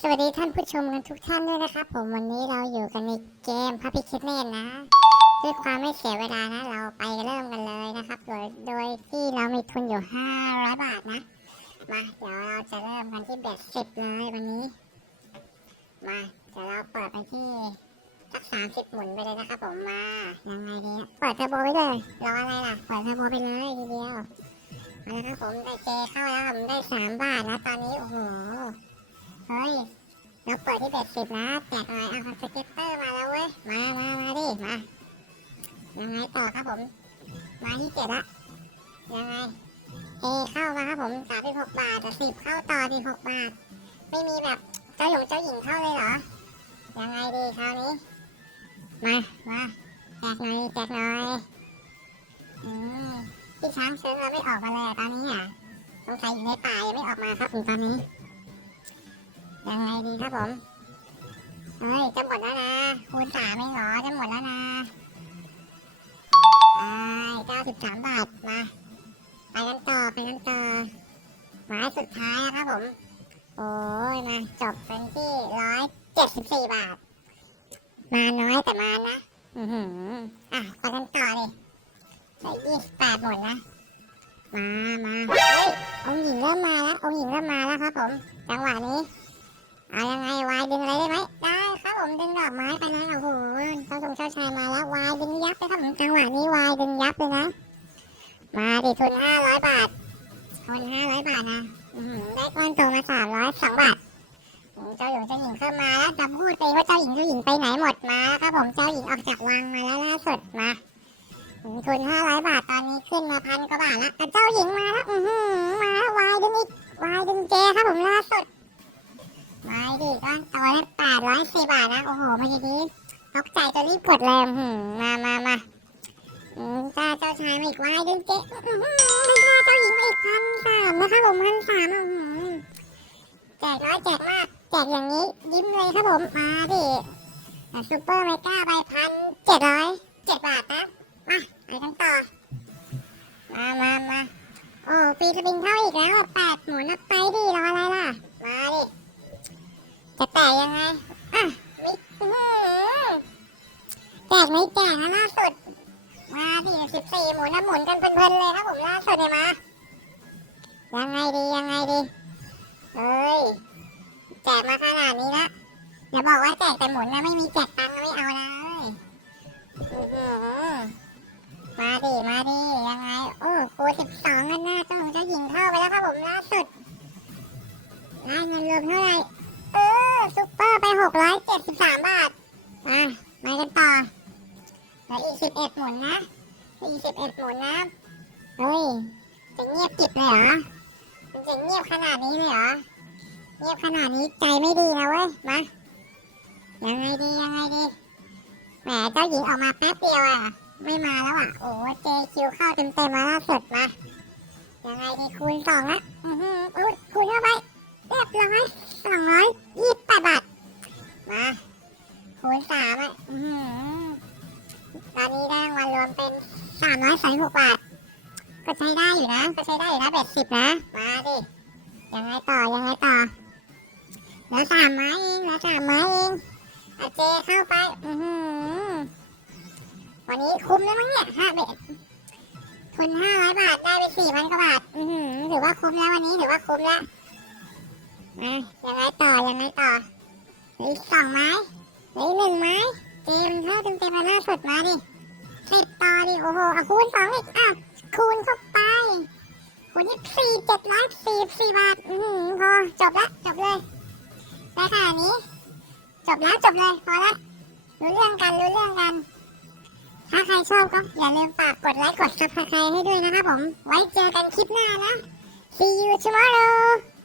สวัสดีท่านผู้ชมกันทุกท่านด้วยนะครับผมวันนี้เราอยู่กันในเกมพระพิคิดเนตนะ ด้วยความไม่เสียเวลานะ เราไปเริ่มกันเลยนะครับ โดยโดยที่เรามีทุนอยู่ 500 บาทนะ มาเดี๋ยวเราจะเริ่มกันที่เบ็ดสิบเลยวันนี้ มาเดี๋ยวเราเปิดไปที่สักสามสิบหมุนไปเลยนะครับผมมายังไงดีเปิดเทอร์โบไปเลยรออะไรล่ะเปิดเทอร์โบไปเลยทีเดียวมาครับผมได้เจเข้าแล้วผมได้สามบาทนะตอนนี้โอ้โห เฮ้ยเราเปิดที่เบ็ดสิบนะแจกอะไรเอาสเก็ตเตอร์มาแล้วเว้ย มามามาดิ มา ยังไงต่อครับผม มาที่เจ็ดละยังไง เอเข้ามาครับผมสามสิบหกบาทแต่สิบเข้าต่อสิบหกบาท ไม่มีแบบเจ้าหยงเจ้าหญิงเข้าเลยเหรอ ยังไงดีคราวนี้ มา มาแจกหน่อยแจกหน่อยอืมพี่ช้างเชิญเราไม่ออกมาเลยอะตอนนี้อะสงสัยอยู่ในป่ายังไม่ออกมาครับผมตอนนี้ ยังไงดีครับผม เฮ้ย จะหมดแล้วนะคูณสามไม่หรอ จะหมดแล้วนะไอ้เก้าสิบสามบาท มา ไปกันต่อ ไปกันต่อหมายสุดท้ายนะครับผม โอ้ย มาจบเป็นที่ร้อยเจ็ดสิบสี่บาท มาน้อยแต่มานะ อือหือ อะไปกันต่อเลยได้ยี่สิบแปดหมดนะมา มา เฮ้ย องหญิงเริ่มมาแล้ว องหญิงเริ่มมาแล้วครับผม จังหวะนี้ เอายังไงวายดึงอะไรได้ไหมได้ครับผมดึงดอกไม้ไปนะโอ้โหเจ้าทรงเจ้าชายมาแล้ววายดึงยับไปครับผมจังหวะนี้วายดึงยับเลยนะ มาดิทุนห้าร้อยบาททุนห้าร้อยบาทนะได้ก้อนโตมาสามร้อยสองบาทอืมเจ้าหญิงเจ้าหญิงเข้ามาแล้วจะพูดไปว่าเจ้าหญิงเจ้าหญิงไปไหนหมดมาครับผมเจ้าหญิงออกจากวังมาแล้วล่าสุดมาทุนห้าร้อยบาทตอนนี้ขึ้นมาพันกว่าบาทแล้วแต่เจ้าหญิงมาแล้วอือหือมาแล้ววายดึงอีกวายดึงเจครับผมล่าสุด ไม่ดิก้อนตัวละแปดร้อยสี่บาทนะ โอ้โหเมื่อกี้นี้ตกใจจะรีบกดเลยหืมมามามาอืมจ้าเจ้าชายมาอีกวายดึงเจ๊อื้อหือมันจ้าเจ้าหญิงมาอีกพันสามนะคะผมพันสามอะแจกน้อยแจกมากแจกอย่างนี้ ยิ้มเลยครับผมมาดิซูเปอร์เมกาใบพันเจ็ดร้อยเจ็ดบาทนะมาไปกันต่อมามามาโอ้ฟีสปริงเข้าอีกแล้วแปดหมุนนะไป จะแตกยังไงอะมิแตกไม่แตกนะล่าสุด มาดิสิบสี่หมุนนะหมุนกันเพลินๆเลยครับผมล่าสุดเนี่ยมา ยังไงดียังไงดีเฮ้ยแจกมาขนาดนี้ละอย่าบอกว่าแจกแต่หมุนนะไม่มีแจกตังค์ไม่เอานะเอ้ยมาดิมาดิยังไง โอ้ครูสิบสองกันหน้าเจ้าของเจ้าหญิงเข้าไปแล้วครับผมล่าสุดได้เงินรวมเท่าไหร่ กร้อยเจ็ดสิบสามบาท มา มากันต่อเหลืออีกสิบเอ็ดหมุนนะอีกสิบเอ็ดหมุนนะเฮ้ยจะเงียบกิบเลยเหรอมันจะเงียบขนาดนี้เลยเหรอ เงียบขนาดนี้ใจไม่ดีนะเว้ย มา ยังไงดียังไงดี แหมเจ้าหญิงออกมาแป๊บเดียวอะ ไม่มาแล้วอะ โอ้เจคิวเข้าเต็มเต็มมาล่าสุดมา ยังไงดีคูณสองละอือหืออุ๊ยคูณเข้าไปเรียบร้อยามร้อยสามหกบาท ก็ใช้ได้อยู่นะก็ใช้ได้อยู่นะเบ็ดสิบนะ มาดิ ยังไงต่อ ยังไงต่อเหลือสามไม้เองเหลือสามไม้เองเอาเจเข้าไป อือหือวันนี้คุ้มแล้วมั้งเนี่ยห้าเบ็ดทุนห้าร้อยบาทได้ไปสี่พันกว่าบาท อือหือถือว่าคุ้มแล้ววันนี้ถือว่าคุ้มแล้วมายังไงต่อ ยังไงต่ออีกสองไม้อีกหนึ่งไม้เจมเข้าเต็มเต็มมาล่าสุดมาดิ สิบต่อดิโอ้โหคูณสองอีกอะคูณเข้าไปคูณยี่สี่เจ็ดร้อยสี่สี่บาท อือหือพอจบละจบเลยได้ขนาดนี้ จบแล้วจบเลยพอละรู้เรื่องกันรู้เรื่องกัน ถ้าใครชอบก็อย่าลืมฝากกดไลค์กดซับสไครต์ให้ด้วยนะครับผม ไว้เจอกันคลิปหน้านะ See you tomorrow